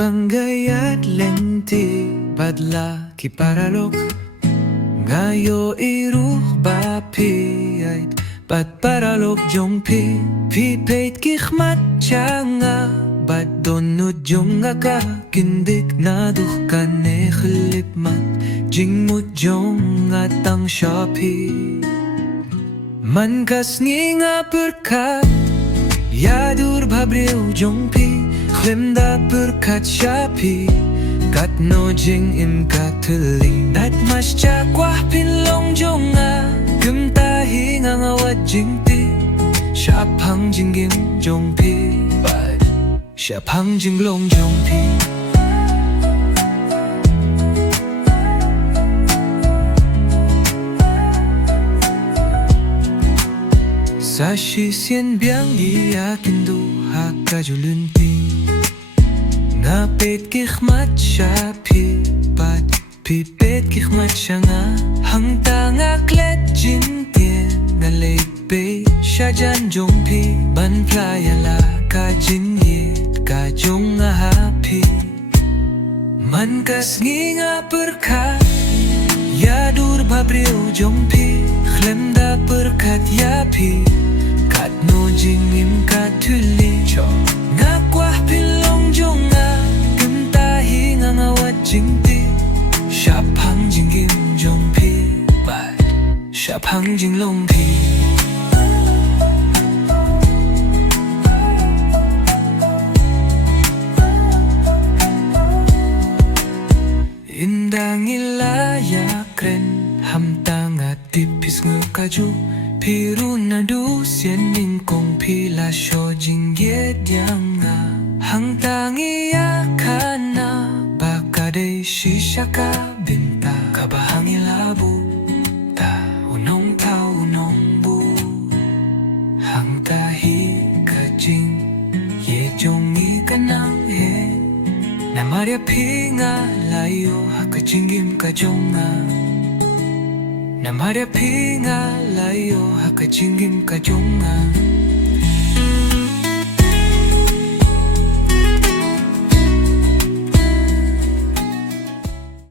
banggayat lenti badla ki paralok ngayo iruh bapi ay bat paralok jong pi peit kikhmat changa bat donut jong aka kindik na duh kane khlipmat jing mut jong atang shopi man kas nginga perkat yadur babreu jong pi Klimda berkat syapi Kat no jing im kat teling Dat mas cakwah pin long jonga Gem ta hinga ngawat jing ti Syapang jing gim jong pi Syapang jing long jong pi Sa shi xian biang yi yakin du haka julun pi Ngapit kikhmat siya pipat Pipit kikhmat siya nga Hangta nga klet jintien Nga leipe siya jan jong pi Ban playa la ka jinyit Ka jong nga hapi Man kas ngi nga perkat Yadur babriu jong pi Khlemda perkat yapi Kat no jingim ka tuli Nga kwah pilong jong nga ngawat jing ti Syapang jing gim jong pi Syapang jing long pi Indang ilaya kren Hamtang at tipis ngukaju Piru na du sien ning kong pila syo jing yet yang nga Hangtang iyakan na Kade shisha ka binta Kabahang ilabu Ta unong tao unong bu Hang tahi ka jing Ye jong i ka nang he Na marya pinga layo Haka jingim ka jonga Na marya pinga layo Haka jingim ka jonga